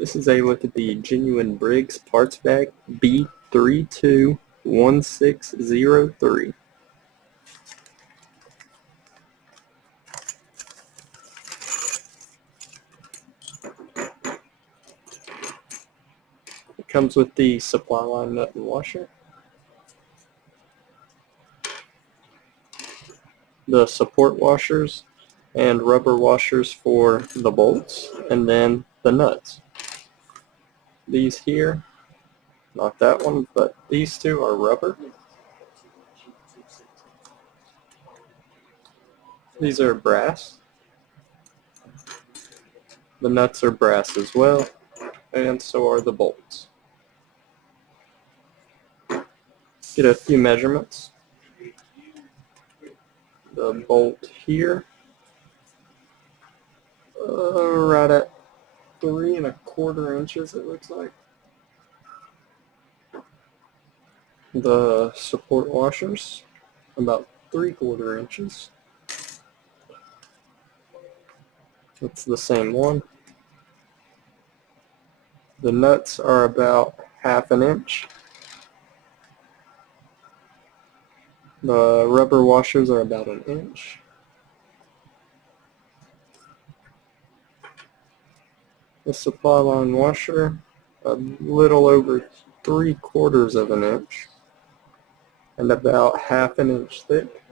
This is a look at the genuine Briggs Parts Bag B321603. It comes with the supply line nut and washer, the support washers and rubber washers for the bolts, and then the nuts. These here, not that one, but these two are rubber. These are brass. The nuts are brass as well, and so are the bolts. Get a few measurements. The bolt here, right at 3 1/4 inches it looks like. The support washers, about 3/4 inches. It's the same one. The nuts are about 1/2 inch. The rubber washers are about 1 inch. The supply line washer, a little over 3/4 of an inch and about 1/2 inch thick.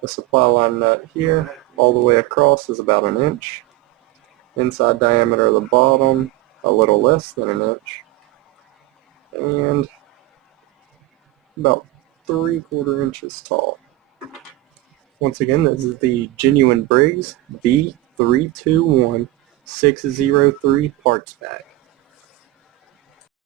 The supply line nut here, all the way across, is about 1 inch. Inside diameter of the bottom, a little less than 1 inch. And about 3/4 inches tall. Once again, this is the genuine Briggs B321603 Parts Bag.